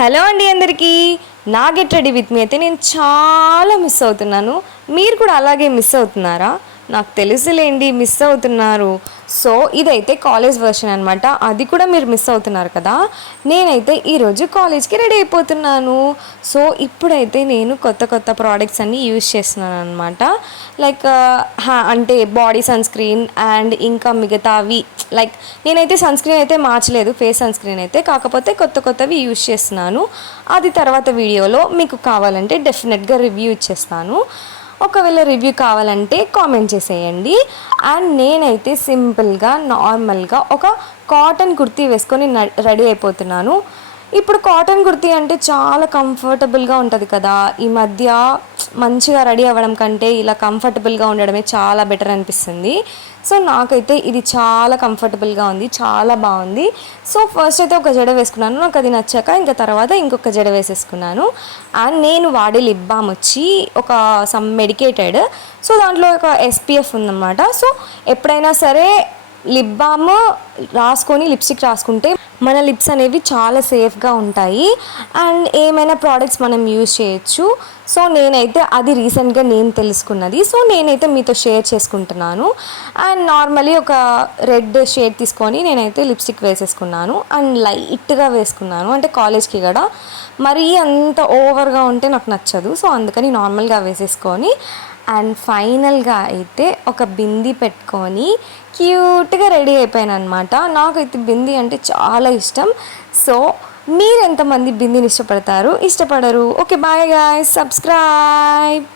Hello అండి అందరికీ. నా గెట్ రెడీ విత్ మీ అయితే నేను చాలా మిస్ అవుతున్నాను. మీరు కూడా అలాగే మిస్ అవుతున్నారా? నాకు తెలుసులేండి మిస్ అవుతున్నారు. సో ఇదైతే కాలేజ్ వర్షన్ అనమాట. అది కూడా మీరు మిస్ అవుతున్నారు కదా. నేనైతే ఈరోజు కాలేజ్కి రెడీ అయిపోతున్నాను. సో ఇప్పుడైతే నేను కొత్త కొత్త ప్రోడక్ట్స్ అన్నీ యూజ్ చేస్తున్నాను అనమాట. లైక్ అంటే బాడీ సన్ స్క్రీన్ అండ్ ఇంకా మిగతావి. లైక్ నేనైతే సన్ స్క్రీన్ అయితే మార్చలేదు, ఫేస్ సన్ స్క్రీన్ అయితే, కాకపోతే కొత్త కొత్తవి యూజ్ చేస్తున్నాను. అది తర్వాత వీడియోలో మీకు కావాలంటే డెఫినెట్గా రివ్యూ ఇచ్చేస్తాను. ఒకవేళ రివ్యూ కావాలంటే కామెంట్ చేసేయండి. అండ్ నేనైతే సింపుల్గా నార్మల్గా ఒక కాటన్ కుర్తీ వేసుకొని రెడీ అయిపోతున్నాను. ఇప్పుడు కాటన్ కుర్తీ అంటే చాలా కంఫర్టబుల్గా ఉంటుంది కదా. ఈ మధ్య మంచిగా రెడీ అవ్వడం కంటే ఇలా కంఫర్టబుల్గా ఉండడమే చాలా బెటర్ అనిపిస్తుంది. సో నాకైతే ఇది చాలా కంఫర్టబుల్గా ఉంది, చాలా బాగుంది. సో ఫస్ట్ అయితే ఒక జడ వేసుకున్నాను, నాకు అది నచ్చాక ఇంకా తర్వాత ఇంకొక జడ వేసేసుకున్నాను. అండ్ నేను వాడే లిప్ బామ్ వచ్చి ఒక సమ్ మెడికేటెడ్. సో దాంట్లో ఒక SPF ఉందన్నమాట. సో ఎప్పుడైనా సరే లిప్ బామ్ రాసుకొని లిప్స్టిక్ రాసుకుంటే మన లిప్స్ అనేవి చాలా సేఫ్గా ఉంటాయి అండ్ ఏమైనా ప్రోడక్ట్స్ మనం యూజ్ చేయొచ్చు. సో నేనైతే అది రీసెంట్గా నేను తెలుసుకున్నది. సో నేనైతే మీతో షేర్ చేసుకుంటున్నాను. అండ్ నార్మలీ ఒక రెడ్ షేడ్ తీసుకొని నేనైతే లిప్స్టిక్ వేసేసుకున్నాను అండ్ లైట్గా వేసుకున్నాను. అంటే కాలేజ్కి కూడా మరీ అంత ఓవర్గా ఉంటే నాకు నచ్చదు. సో అందుకని నార్మల్గా వేసేసుకొని అండ్ ఫైనల్గా అయితే ఒక బింది పెట్టుకొని క్యూట్గా రెడీ అయిపోయాను అనమాట. నాకైతే బింది అంటే చాలా ఇష్టం. సో మీరు ఎంతమంది బిందిని ఇష్టపడతారు, ఇష్టపడరు? Okay, bye guys, subscribe.